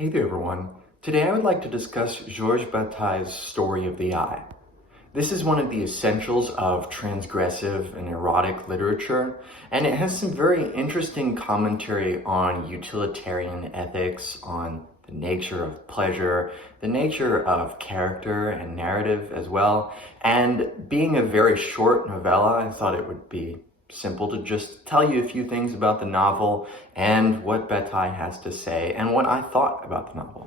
Hey there everyone. Today I would like to discuss Georges Bataille's Story of the Eye. This is one of the essentials of transgressive and erotic literature, and it has some very interesting commentary on utilitarian ethics, on the nature of pleasure, the nature of character and narrative as well. And being a very short novella, I thought it would be simple to just tell you a few things about the novel and what Bataille has to say and what I thought about the novel.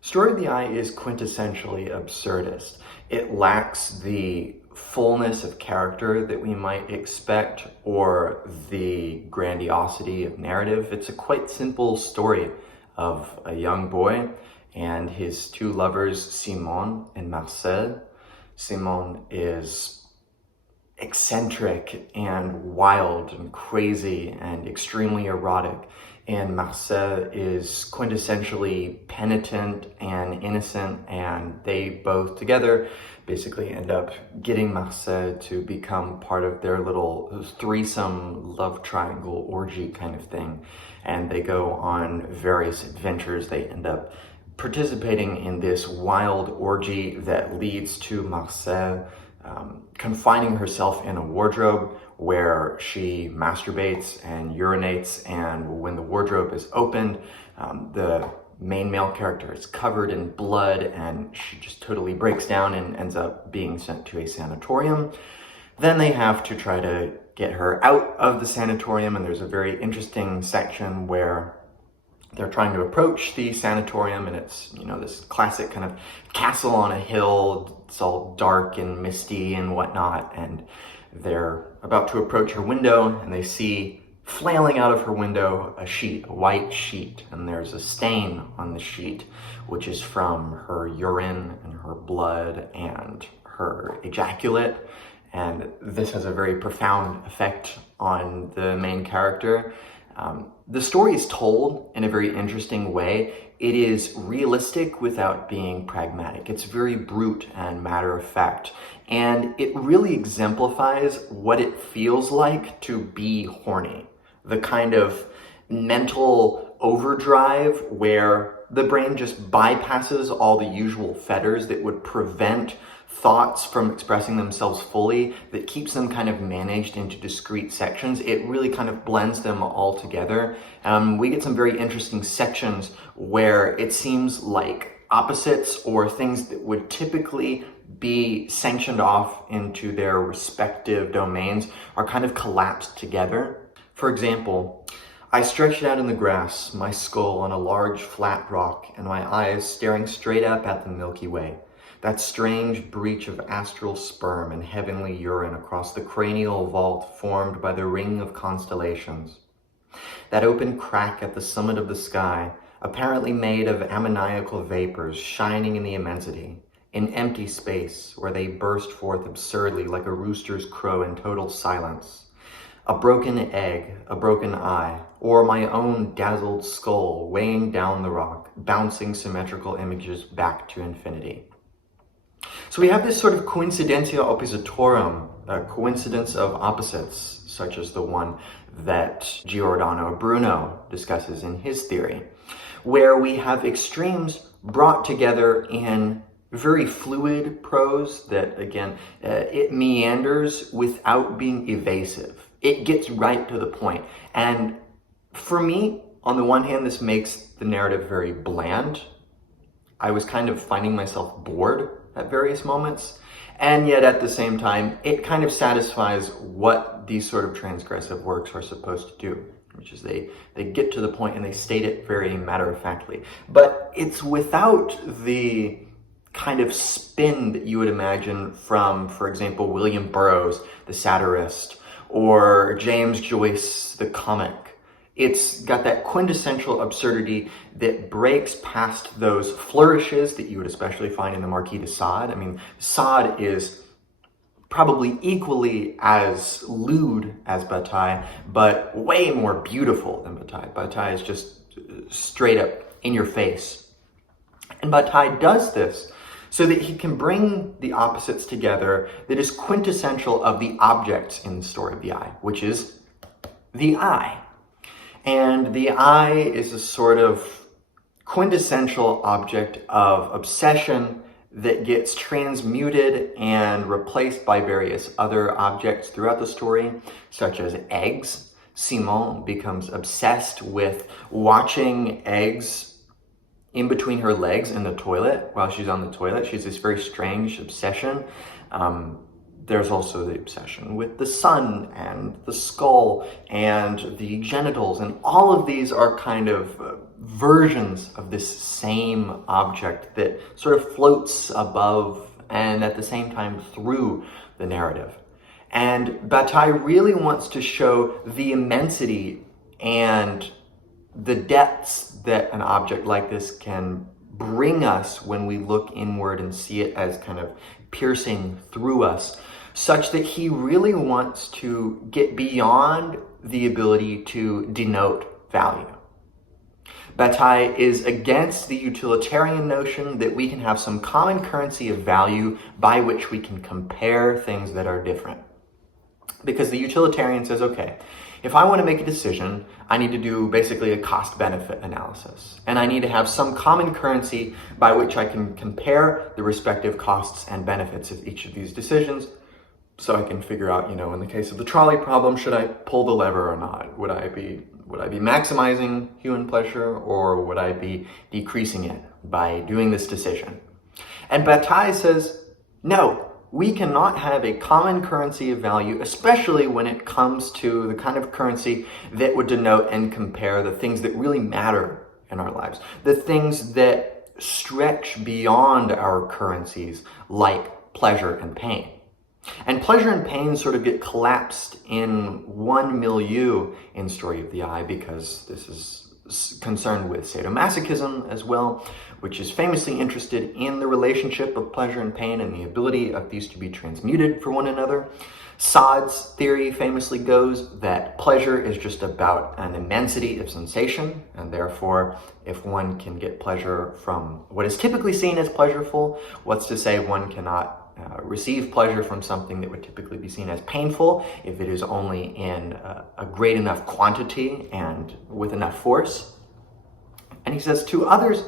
Story of the Eye is quintessentially absurdist. It lacks the fullness of character that we might expect or the grandiosity of narrative. It's a quite simple story of a young boy and his two lovers, Simone and Marcel. Simone is eccentric and wild and crazy and extremely erotic, and Marcel is quintessentially penitent and innocent, and they both together basically end up getting Marcel to become part of their little threesome love triangle orgy kind of thing. And they go on various adventures. They end up participating in this wild orgy that leads to Marcel confining herself in a wardrobe where she masturbates and urinates, and when the wardrobe is opened, the main male character is covered in blood and she just totally breaks down and ends up being sent to a sanatorium. Then they have to try to get her out of the sanatorium, and there's a very interesting section where they're trying to approach the sanatorium, and it's, this classic kind of castle on a hill. It's all dark and misty and whatnot, and they're about to approach her window, and they see flailing out of her window a white sheet, and there's a stain on the sheet, which is from her urine and her blood and her ejaculate. And this has a very profound effect on the main character. The story is told in a very interesting way. It is realistic without being pragmatic. It's very brute and matter of fact. And it really exemplifies what it feels like to be horny. The kind of mental overdrive where the brain just bypasses all the usual fetters that would prevent thoughts from expressing themselves fully, that keeps them kind of managed into discrete sections. It really kind of blends them all together. We get some very interesting sections where it seems like opposites or things that would typically be sanctioned off into their respective domains are kind of collapsed together. For example, I stretched out in the grass, my skull on a large flat rock and my eyes staring straight up at the Milky Way. That strange breach of astral sperm and heavenly urine across the cranial vault formed by the ring of constellations. That open crack at the summit of the sky, apparently made of ammoniacal vapors shining in the immensity, in empty space where they burst forth absurdly like a rooster's crow in total silence. A broken egg, a broken eye, or my own dazzled skull weighing down the rock, bouncing symmetrical images back to infinity. So we have this sort of coincidentia oppositorum, a coincidence of opposites, such as the one that Giordano Bruno discusses in his theory, where we have extremes brought together in very fluid prose that, again, it meanders without being evasive. It gets right to the point. And for me, on the one hand, this makes the narrative very bland. I was kind of finding myself bored at various moments, and yet at the same time, it kind of satisfies what these sort of transgressive works are supposed to do, which is they get to the point and they state it very matter-of-factly. But it's without the kind of spin that you would imagine from, for example, William Burroughs, the satirist, or James Joyce, the comic. It's got that quintessential absurdity that breaks past those flourishes that you would especially find in the Marquis de Sade. I mean, Sade is probably equally as lewd as Bataille, but way more beautiful than Bataille. Bataille is just straight up in your face. And Bataille does this so that he can bring the opposites together that is quintessential of the objects in the story of the eye, which is the eye. And the eye is a sort of quintessential object of obsession that gets transmuted and replaced by various other objects throughout the story, such as eggs. Simone becomes obsessed with watching eggs in between her legs in the toilet while she's on the toilet. She has this very strange obsession. There's also the obsession with the sun and the skull and the genitals, and all of these are kind of versions of this same object that sort of floats above and at the same time through the narrative. And Bataille really wants to show the immensity and the depths that an object like this can bring us when we look inward and see it as kind of piercing through us, such that he really wants to get beyond the ability to denote value. Bataille is against the utilitarian notion that we can have some common currency of value by which we can compare things that are different. Because the utilitarian says, okay, if I want to make a decision, I need to do basically a cost-benefit analysis. And I need to have some common currency by which I can compare the respective costs and benefits of each of these decisions, so I can figure out, in the case of the trolley problem, should I pull the lever or not? Would I be maximizing human pleasure, or would I be decreasing it by doing this decision? And Bataille says, no, we cannot have a common currency of value, especially when it comes to the kind of currency that would denote and compare the things that really matter in our lives, the things that stretch beyond our currencies, like pleasure and pain. And pleasure and pain sort of get collapsed in one milieu in Story of the Eye, because this is concerned with sadomasochism as well, which is famously interested in the relationship of pleasure and pain and the ability of these to be transmuted for one another. Sade's theory famously goes that pleasure is just about an immensity of sensation, and therefore, if one can get pleasure from what is typically seen as pleasureful, what's to say one cannot receive pleasure from something that would typically be seen as painful if it is only in a great enough quantity and with enough force. And he says, to others,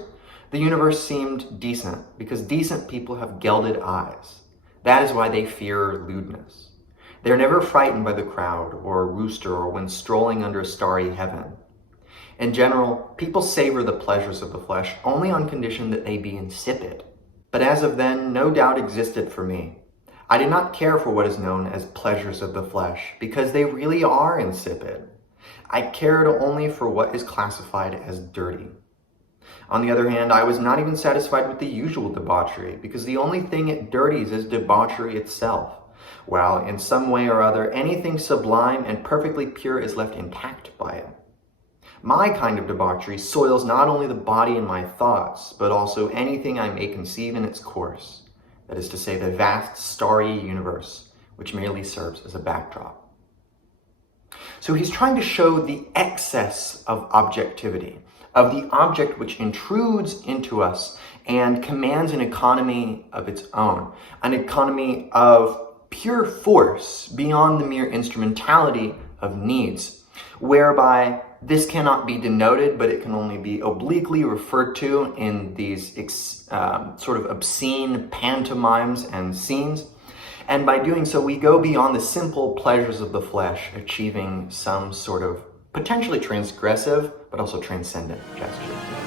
the universe seemed decent because decent people have gilded eyes. That is why they fear lewdness. They're never frightened by the crowd or a rooster or when strolling under a starry heaven. In general, people savor the pleasures of the flesh only on condition that they be insipid. But as of then, no doubt existed for me. I did not care for what is known as pleasures of the flesh, because they really are insipid. I cared only for what is classified as dirty. On the other hand, I was not even satisfied with the usual debauchery, because the only thing it dirties is debauchery itself, while in some way or other, anything sublime and perfectly pure is left intact by it. My kind of debauchery soils not only the body and my thoughts, but also anything I may conceive in its course, that is to say, the vast starry universe, which merely serves as a backdrop. So he's trying to show the excess of objectivity, of the object which intrudes into us and commands an economy of its own, an economy of pure force beyond the mere instrumentality of needs, whereby this cannot be denoted, but it can only be obliquely referred to in these sort of obscene pantomimes and scenes. And by doing so, we go beyond the simple pleasures of the flesh, achieving some sort of potentially transgressive, but also transcendent gesture.